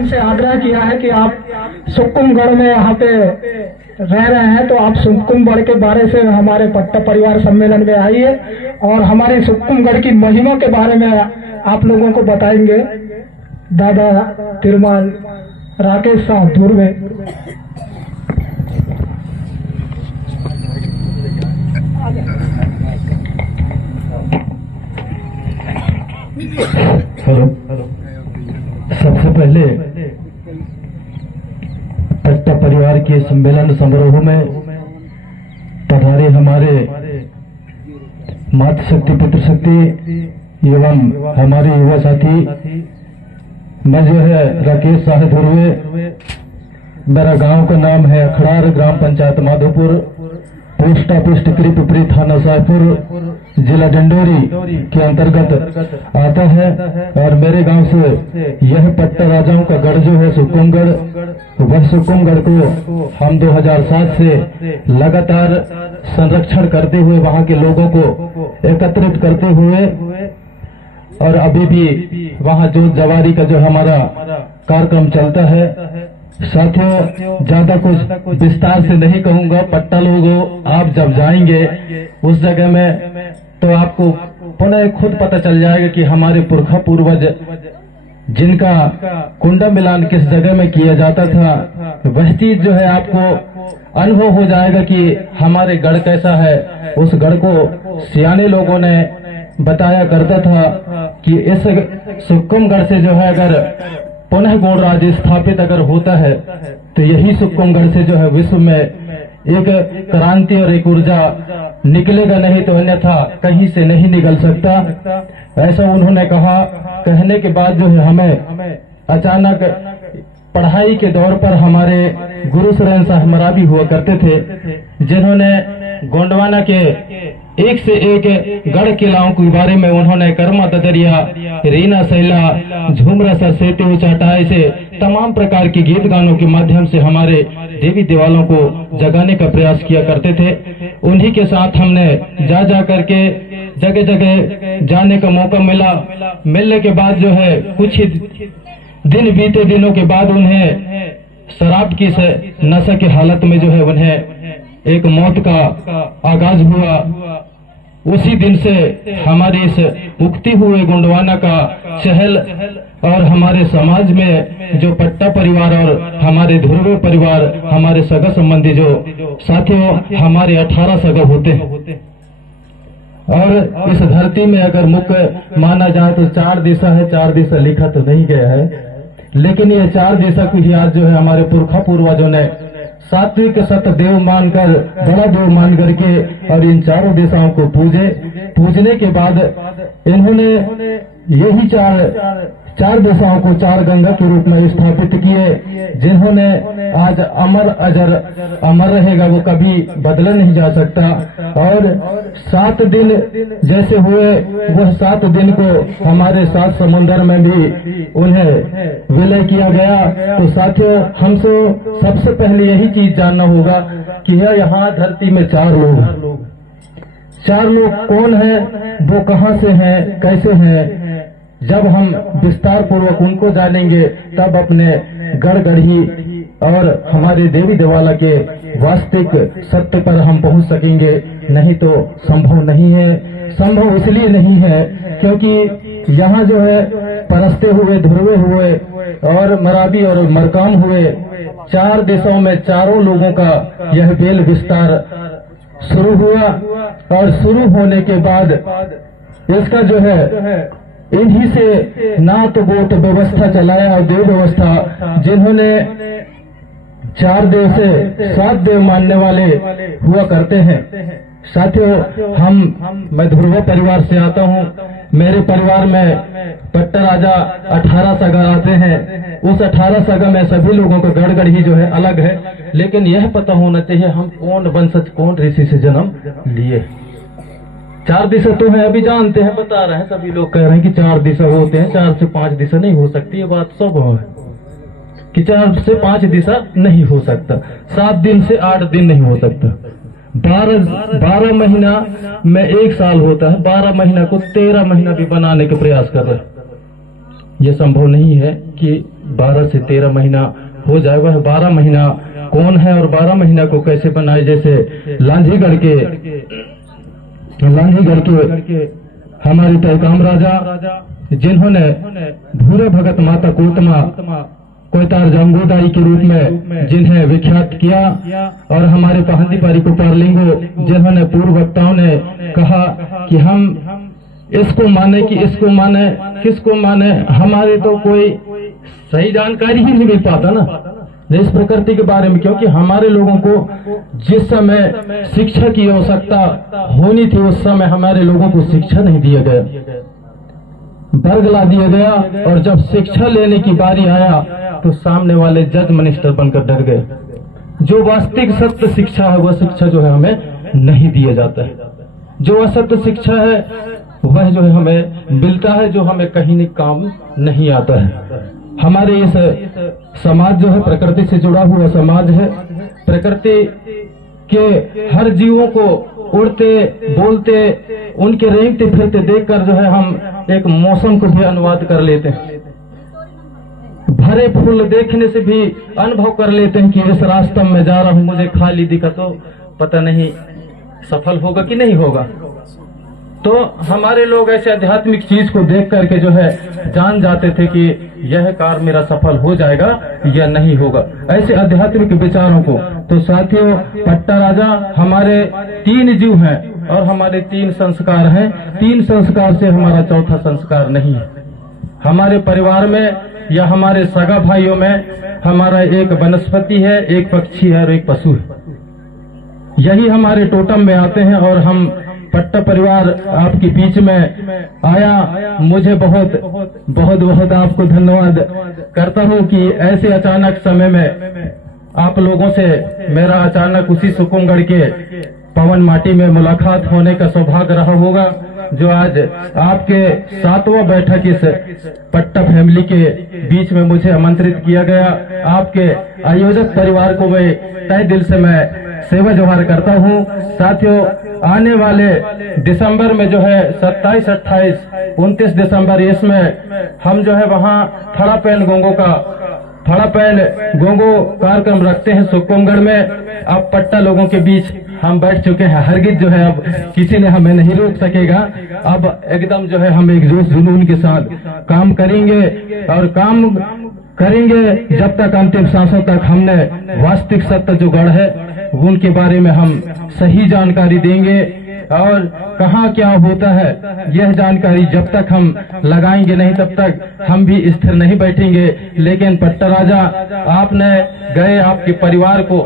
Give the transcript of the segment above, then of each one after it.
इनसे आग्रह किया है कि आप सुक्कुमगढ़ में यहाँ पे रह रहे हैं तो आप सुक्कुमगढ़ के बारे से हमारे पट्टा परिवार सम्मेलन में आइए और हमारे सुक्कुमगढ़ की महिमा के बारे में आप लोगों को बताएंगे। दादा तिरुमाल राकेश साहब धुर्वे। हेलो, सबसे पहले पट्टा परिवार के सम्मेलन समारोह में पधारे हमारे मातृशक्ति पुत्र शक्ति एवं हमारे युवा साथी, मैं जो है राकेश साहब धुर्वे, मेरा गांव का नाम है अखड़ार, ग्राम पंचायत माधोपुर, पोस्ट ऑफिस टिकरी पिपरी, थाना साहपुर, जिला डिंडोरी के अंतर्गत आता है। और मेरे गांव से यह पट्टा राजाओं का गढ़ जो है सुक्कुमगढ़, वह सुक्कुमगढ़ को हम 2007 से लगातार संरक्षण करते हुए, वहां के लोगों को एकत्रित करते हुए और अभी भी वहां जो जवारी का जो हमारा कार्यक्रम चलता है। साथियों, ज्यादा कुछ विस्तार से नहीं कहूंगा। पट्टा लोगों, आप जब जाएंगे उस जगह में तो आपको पुनः खुद पता चल जाएगा कि हमारे पुरखा पूर्वज जिनका कुंडा मिलान किस जगह में किया जाता था, वह चीज जो है आपको अनुभव हो जाएगा कि हमारे गढ़ कैसा है। उस गढ़ को सियाने लोगों ने बताया करता था कि इस सुक्कुमगढ़ से जो है अगर पुनः गौड़ राज्य स्थापित अगर होता है तो यही सुक्कुमगढ़ से जो है विश्व में एक क्रांति और एक ऊर्जा निकलेगा, नहीं तो अन्यथा कहीं से नहीं निकल सकता। ऐसा उन्होंने कहा। कहने के बाद जो है हमें अचानक पढ़ाई के दौर पर हमारे गुरु सुरेन साहब मराबी हुआ करते थे, जिन्होंने गोंडवाना के एक से एक गढ़ किलाओं के बारे में उन्होंने कर्मा ददरिया, रीना सैला, झुमरा सरसेते चाटाई से तमाम प्रकार के गीत गानों के माध्यम से हमारे देवी देवालों को जगाने का प्रयास किया करते थे। उन्हीं के साथ हमने जा करके जगह जगह जाने का मौका मिला। मिलने के बाद जो है कुछ ही दिन बीते, दिनों के बाद उन्हें शराब की नशा की हालत में जो है उन्हें एक मौत का आगाज हुआ। उसी दिन से हमारे इस उगती हुए गोंडवाना का चहल और हमारे समाज में जो पट्टा परिवार और हमारे धुर्वे परिवार, हमारे सगा संबंधी जो साथियों, हमारे 18 सगा होते हैं। और इस धरती में अगर मुख्य माना जाए तो 4 दिशा है। 4 दिशा लिखा तो नहीं गया है, लेकिन ये 4 दिशा को ही आज जो है हमारे पुरखा पूर्वजों ने सात्विक सत देव मानकर, बड़ा देव मान करके और इन 4 दिशाओं को पूजने के बाद इन्होंने यही चार दिशाओं को 4 गंगा के रूप में स्थापित किए, जिन्होंने आज अमर अजर अमर रहेगा, वो कभी बदला नहीं जा सकता। और 7 दिन जैसे हुए, वह 7 दिन को हमारे 7 समुंदर में भी उन्हें विलय किया गया। तो साथियों, हमसे सबसे पहले यही चीज जानना होगा कि यहाँ धरती में 4 लोग हैं। 4 लोग कौन है, वो कहाँ से हैं, कैसे हैं। जब हम विस्तार पूर्वक उनको जानेंगे तब अपने गढ़गढ़ी और हमारे देवी देवाला के वास्तविक सत्य पर हम पहुंच सकेंगे। नहीं तो संभव नहीं है। संभव इसलिए नहीं है क्योंकि यहाँ जो है परस्ते हुए, धुर्वे हुए और मराबी और मरकाम हुए, 4 दिशाओं में 4 लोगों का यह बेल विस्तार शुरू हुआ। और शुरू होने के बाद इसका जो है इन्हीं से नाथ गोत व्यवस्था चलाया और देव व्यवस्था, जिन्होंने 4 देव से 7 देव मानने वाले हुआ करते हैं। साथियों, मैं धुर्वा परिवार से आता हूँ। मेरे परिवार में पट्टा राजा 18 सगा आते हैं। उस 18 सगा में सभी लोगों का गढ़ ही जो है अलग है, लेकिन यह पता होना चाहिए हम कौन वंशज, कौन ऋषि से जन्म लिए। 4 दिशा तो है, अभी जानते हैं, बता रहे हैं, सभी लोग कह रहे हैं कि 4 दिशा होते हैं, 4 से 5 दिशा नहीं हो सकती। ये बात सब है कि 4 से 5 दिशा नहीं हो सकता, 7 दिन से 8 दिन नहीं हो सकता, 12 महीना में 1 साल होता है, 12 महीना को 13 महीना भी बनाने का प्रयास कर रहे हैं। यह संभव नहीं है कि 12 से 13 महीना हो जाए। वह 12 महीना कौन है और 12 महीना को कैसे बनाए? जैसे लांझीगढ़ के हमारे तहकाम राजा जिन्होंने भूरे भगत माता कोतमा कोयतार जंगोदाई के रूप में जिन्हें विख्यात किया, और हमारे पहंदी पारी को पारलिंगो जिन्होंने पूर्व वक्ताओं ने कहा कि हम इसको माने कि इसको माने, किसको माने, हमारे तो कोई सही जानकारी ही नहीं मिल पाता ना इस प्रकृति के बारे में, क्योंकि हमारे लोगों को जिस समय शिक्षा की आवश्यकता होनी थी उस समय हमारे लोगों को शिक्षा नहीं दिया गया, वर्ग ला दिया गया, और जब शिक्षा लेने की बारी आया तो सामने वाले जज मिनिस्टर बनकर डर गए। जो वास्तविक सत्य शिक्षा है वह शिक्षा जो है हमें नहीं दिया जाता है। जो असत्य शिक्षा है वह जो है हमें मिलता है, जो हमें कहीं नहीं काम नहीं आता है। हमारे इस समाज जो है प्रकृति से जुड़ा हुआ समाज है। प्रकृति के हर जीवों को उड़ते बोलते उनके रेंगते फिरते देखकर जो है हम एक मौसम को भी अनुवाद कर लेते हैं। भरे फूल देखने से भी अनुभव कर लेते हैं कि इस रास्ते में जा रहा हूं, मुझे खाली दिखा तो पता नहीं सफल होगा कि नहीं होगा। तो हमारे लोग ऐसे आध्यात्मिक चीज को देख करके जो है जान जाते थे कि यह कार्य मेरा सफल हो जाएगा या नहीं होगा, ऐसे आध्यात्मिक विचारों को। तो साथियों, पट्टा राजा हमारे 3 जीव हैं और हमारे 3 संस्कार हैं। 3 संस्कार से हमारा चौथा संस्कार नहीं है। हमारे परिवार में या हमारे सगा भाइयों में हमारा एक वनस्पति है, एक पक्षी है और एक पशु है। यही हमारे टोटम में आते हैं और हम पट्टा परिवार आपके बीच में आया। मुझे बहुत बहुत बहुत आपको धन्यवाद करता हूं कि ऐसे अचानक समय में आप लोगों से मेरा अचानक उसी सुकुमगढ़ के पवन माटी में मुलाकात होने का सौभाग्य रहा होगा, जो आज आपके 7वां बैठक इस पट्टा फैमिली के बीच में मुझे आमंत्रित किया गया। आपके आयोजक परिवार को मैं तहे दिल से मैं सेवा जोहार करता हूं। साथियों, आने वाले दिसंबर में जो है 27, 28, 29 दिसंबर इसमें हम जो है वहां थड़ा पैन गोंगो कार्यक्रम रखते हैं सुकुमगढ़ में। अब पट्टा लोगों के बीच हम बैठ चुके हैं, हरगिज जो है अब किसी ने हमें नहीं रोक सकेगा। अब एकदम जो है हम एक जोश जुनून के साथ काम करेंगे और काम करेंगे जब तक अंतिम सांसों तक हमने वास्तविक सत्य जो गढ़ है उनके बारे में हम सही जानकारी देंगे, और कहाँ क्या होता है यह जानकारी जब तक हम लगाएंगे नहीं तब तक हम भी स्थिर नहीं बैठेंगे। लेकिन पट्टा राजा, आपने गए आपके परिवार को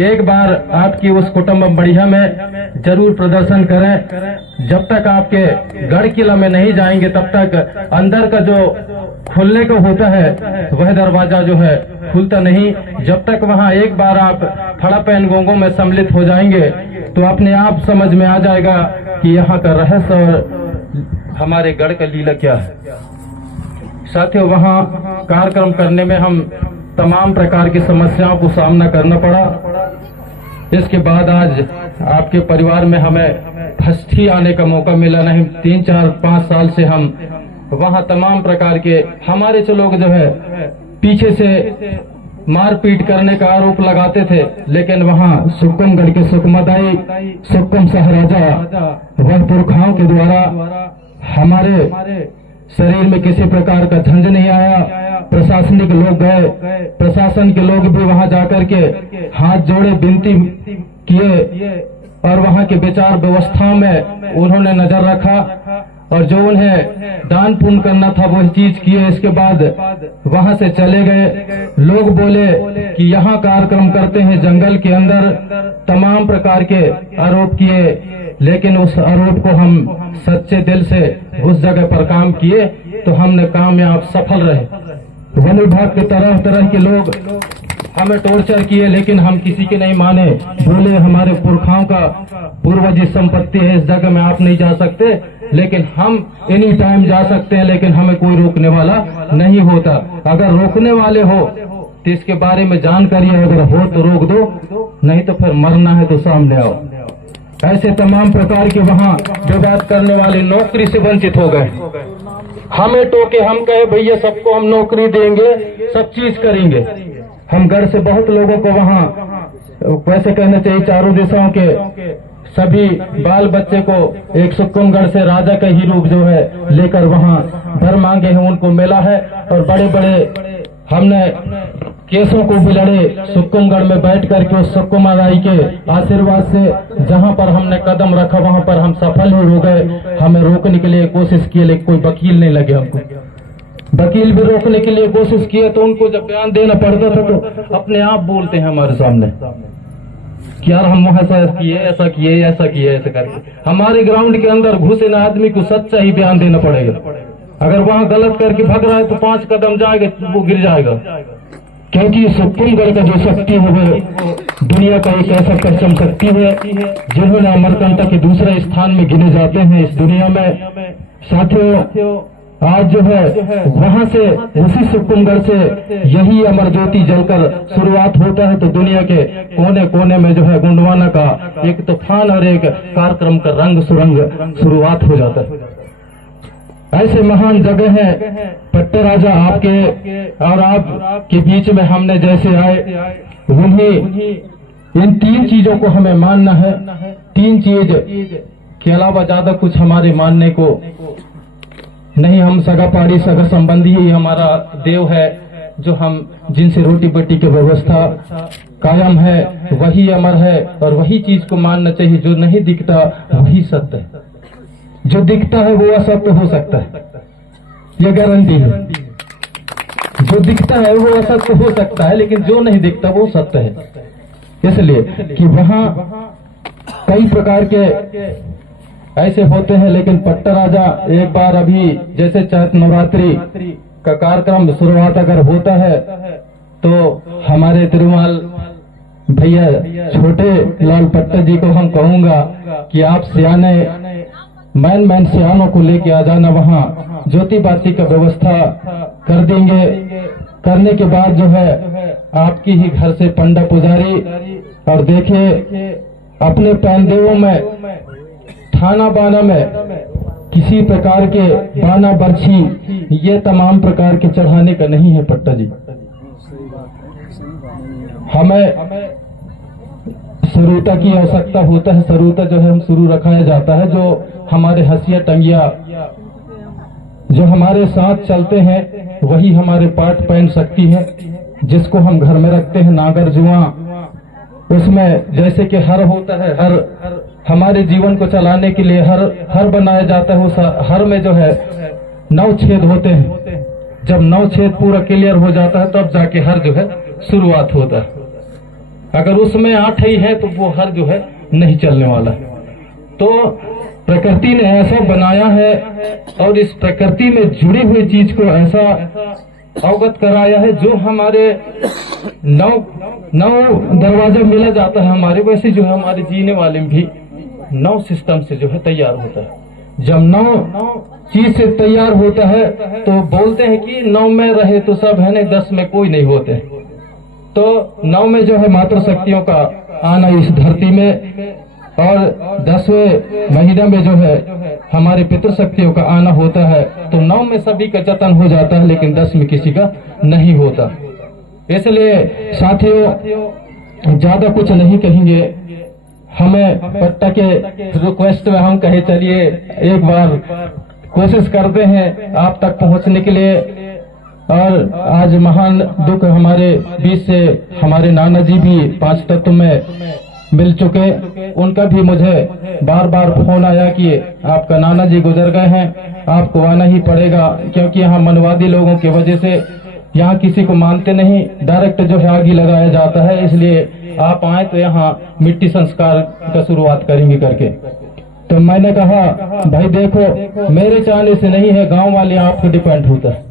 एक बार आपकी उस कुटुंब बढ़िया में जरूर प्रदर्शन करें। जब तक आपके गढ़ किला में नहीं जाएंगे तब तक अंदर का जो खुलने को होता है वह दरवाजा जो है खुलता नहीं। जब तक वहां एक बार आप थड़ा पैन गोंगो में सम्मिलित हो जाएंगे तो अपने आप समझ में आ जाएगा कि यहाँ का रहस्य और हमारे गढ़ का लीला क्या है। साथियों, वहां कार्यक्रम करने में हम तमाम प्रकार की समस्याओं को सामना करना पड़ा। इसके बाद आज आपके परिवार में हमें फर्स्ट ही आने का मौका मिला नहीं। 3, 4, 5 साल से हम वहां तमाम प्रकार के हमारे से लोग जो है पीछे से मारपीट करने का आरोप लगाते थे, लेकिन वहां सुकुमगढ़ के सुकमदाई सुकुम सहराजा वह पुरखाओं के द्वारा हमारे शरीर में किसी प्रकार का झंझ नहीं आया। प्रशासनिक लोग गए, प्रशासन के लोग भी वहां जाकर के हाथ जोड़े विनती किए और वहां के विचार व्यवस्थाओं में उन्होंने नजर रखा और जो उन्हें दान पुण्य करना था वही चीज किए। इसके बाद वहां से चले गए। लोग बोले कि यहाँ कार्यक्रम करते हैं जंगल के अंदर, तमाम प्रकार के आरोप किए, लेकिन उस आरोप को हम सच्चे दिल से उस जगह पर काम किए तो हमने कामयाब सफल रहे। वन विभाग के तरह तरह के लोग हमें टॉर्चर किए, लेकिन हम किसी के नहीं माने। बोले हमारे पुरखाओं का पूर्वज संपत्ति है, इस जगह में आप नहीं जा सकते, लेकिन हम एनी टाइम जा सकते हैं, लेकिन हमें कोई रोकने वाला नहीं होता। अगर रोकने वाले हो तो इसके बारे में जानकारी अगर हो तो रोक दो, नहीं तो फिर मरना है तो सामने आओ। ऐसे तमाम प्रकार के वहाँ विवाद करने वाले नौकरी से वंचित हो गए। हमें टोके, हम कहे भैया सबको हम नौकरी देंगे, सब चीज करेंगे। हम घर से बहुत लोगों को वहाँ वैसे कहना चाहिए चारों दिशाओं के सभी बाल बच्चे को एक सुक्कुमगढ़ से राजा का ही रूप जो है लेकर वहाँ भर मांगे हैं, उनको मिला है। और बड़े बड़े हमने केसों को भी लड़े सुक्कुमगढ़ में बैठ करके उस सुक्कुमा राई के आशीर्वाद से जहाँ पर हमने कदम रखा वहाँ पर हम सफल ही हो गए। हमें रोकने के लिए कोशिश की लेकिन कोई वकील नहीं लगे हमको। वकील भी रोकने के लिए कोशिश किए तो उनको जब बयान देना पड़ता था तो अपने आप बोलते हैं हमारे सामने कि यार हम वहां ऐसा किए, ऐसा किए, ऐसा किए, ऐसा करके। हमारे ग्राउंड के अंदर घुसे न आदमी को सच्चा ही बयान देना पड़ेगा। अगर वहां गलत करके भाग रहा है तो 5 कदम जाएगा वो गिर जाएगा। क्योंकि सुक्कुमगढ़ का जो शक्ति है वो दुनिया का एक ऐसा परचम शक्ति है जिन्होंने अमरकंटक के दूसरे स्थान में गिने जाते हैं इस दुनिया में। साथियों आज जो है वहां से उसी सुक्कुमगढ़ से यही अमर ज्योति जलकर शुरुआत होता है तो दुनिया के कोने कोने में जो है गोंडवाना का एक तूफान और एक कार्यक्रम का रंग सुरंग शुरुआत हो जाता है। ऐसे महान जगह है पट्टा राजा आपके और आपके बीच में हमने जैसे आए उन्हीं इन 3 चीजों को हमें मानना है। 3 चीज के अलावा ज्यादा कुछ हमारे मानने को नहीं। हम सगा पाड़ी सगा संबंधी ही हमारा देव है जो हम जिनसे रोटी बट्टी की व्यवस्था कायम है वही अमर है और वही चीज को मानना चाहिए। जो नहीं दिखता वही सत्य है, जो दिखता है वो असत्य हो सकता है, ये गारंटी है। जो दिखता है वो असत्य हो सकता है लेकिन जो नहीं दिखता वो सत्य है। इसलिए कि वहां कई प्रकार के ऐसे होते हैं लेकिन पट्टा राजा एक बार अभी जैसे चैत नवरात्रि का कार्यक्रम शुरुआत अगर होता है तो हमारे तिरुमाल भैया छोटे लाल पट्टा जी को हम कहूंगा कि आप सियाने मैन सियानों को लेके आ जाना, वहाँ ज्योति बाती का व्यवस्था कर देंगे। करने के बाद जो है आपकी ही घर से पंडा पुजारी और देखे अपने पैनदेवों में थाना बाना में किसी प्रकार के बाना बर्छी ये तमाम प्रकार के चढ़ाने का नहीं है पट्टा जी। हमें सरूता की आवश्यकता होता है। सरूता जो है हम शुरू रखाया जाता है जो हमारे हंसिया टंगिया जो हमारे साथ चलते हैं वही हमारे पाठ पहन सकती है जिसको हम घर में रखते हैं। नागर जुआ उसमें जैसे कि हर होता है, हर हमारे जीवन को चलाने के लिए हर बनाया जाता है। उस हर में जो है 9 छेद होते हैं। जब 9 छेद पूरा क्लियर हो जाता है तब जाके हर जो है शुरुआत होता है। अगर उसमें 8 ही है तो वो हर जो है नहीं चलने वाला। तो प्रकृति ने ऐसा बनाया है और इस प्रकृति में जुड़ी हुई चीज को ऐसा अवगत कराया है जो हमारे 9 दरवाजा मिला जाता है हमारे, वैसे जो है हमारे जीने वाले भी 9 सिस्टम से जो है तैयार होता है। जब 9 चीज से तैयार होता है तो बोलते हैं कि 9 में रहे तो सब है, नहीं 10 में कोई नहीं होते। तो 9 में जो है मातृ शक्तियों का आना इस धरती में और 10वें महीने में जो है हमारे पितृ शक्तियों का आना होता है। तो 9 में सभी का जतन हो जाता है लेकिन 10 में किसी का नहीं होता। इसलिए साथियों ज्यादा कुछ नहीं कहेंगे। हमें पट्टा के रिक्वेस्ट में हम कहे चलिए एक बार कोशिश करते हैं आप तक पहुंचने के लिए। और आज महान दुख हमारे बीच से हमारे नाना जी भी 5 तत्व में मिल चुके। उनका भी मुझे बार बार फोन आया कि आपका नाना जी गुजर गए हैं, आपको आना ही पड़ेगा। क्योंकि यहाँ मनवादी लोगों की वजह से यहाँ किसी को मानते नहीं, डायरेक्ट जो है आग लगाया जाता है। इसलिए आप आए तो यहाँ मिट्टी संस्कार का शुरुआत करेंगे करके। तो मैंने कहा भाई देखो मेरे चाहने से नहीं है, गांव वाले आप पे डिपेंड होता है।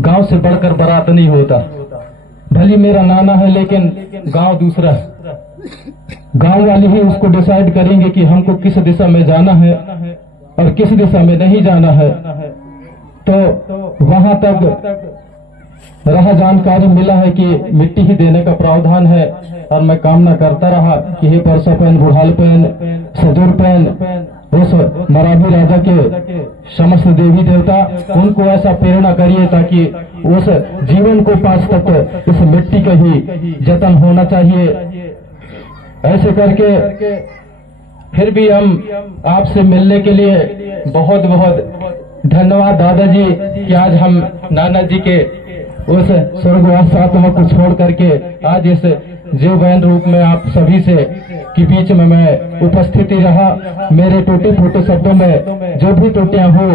गांव से बढ़कर बारात नहीं होता। भली मेरा नाना है लेकिन गांव दूसरा है। गांव वाले ही उसको डिसाइड करेंगे कि हमको किस दिशा में जाना है और किस दिशा में नहीं जाना है। तो वहां तक रहा जानकारी मिला है कि मिट्टी ही देने का प्रावधान है। और मैं कामना करता रहा कि हे परसा पैन, बुढ़ाल पैन, सजूर पैन उस मराठी राजा के समस्त देवी देवता उनको ऐसा प्रेरणा करिए ताकि उस जीवन को पास तक इस मिट्टी का ही जतन होना चाहिए। ऐसे करके फिर भी हम आपसे मिलने के लिए बहुत बहुत धन्यवाद दादाजी कि आज हम नाना जी के उस स्वर्गवास आत्मा को छोड़ करके आज इस जीव बहन रूप में आप सभी से के बीच में मैं उपस्थिति रहा। मेरे टूटे फूटे शब्दों में जो भी त्रुटियां हो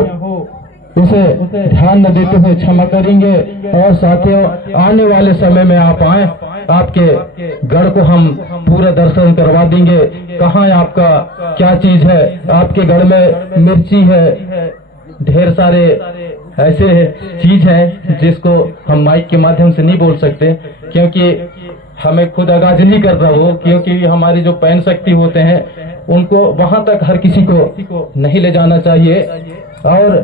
उसे ध्यान न देते हुए क्षमा करेंगे। और साथियों, आने वाले समय में आप आए, आपके गढ़ को हम पूरा दर्शन करवा देंगे। कहाँ आपका क्या चीज है, आपके गढ़ में मिर्ची है, ढेर सारे ऐसे चीज है जिसको हम माइक के माध्यम से नहीं बोल सकते, क्योंकि हमें खुद आगाज नहीं कर रहा हो, क्योंकि हमारी जो पैन शक्ति होते हैं उनको वहां तक हर किसी को नहीं ले जाना चाहिए। और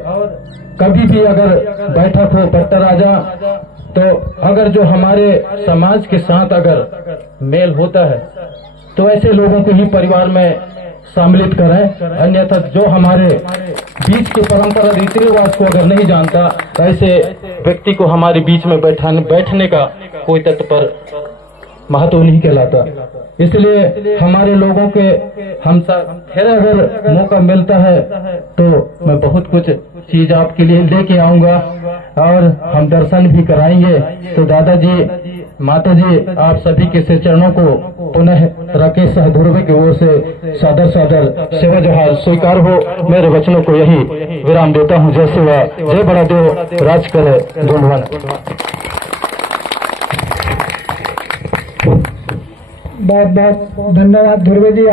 कभी भी अगर बैठक हो पट्टा राजा, तो अगर जो हमारे समाज के साथ अगर मेल होता है तो ऐसे लोगों को ही परिवार में सम्मिलित करें। अन्यथा जो हमारे बीच के परंपरा रीति रिवाज को अगर नहीं जानता तो ऐसे व्यक्ति को हमारे बीच में बैठने का कोई तत्पर महत्व नहीं कहलाता। इसलिए हमारे लोगों के हम फिर अगर मौका मिलता है तो मैं बहुत कुछ चीज आपके लिए लेके आऊंगा और हम दर्शन भी कराएंगे। तो दादाजी, माताजी, आप सभी के से चरणों को पुनः राकेश साह धुर्वे की ओर से सादर सादर सेवा जोहार स्वीकार हो। मेरे वचनों को यही विराम देता हूँ। जय सेवा, जय बड़ा देव राज करे धुनवन। बहुत बहुत धन्यवाद धुर्वे जी।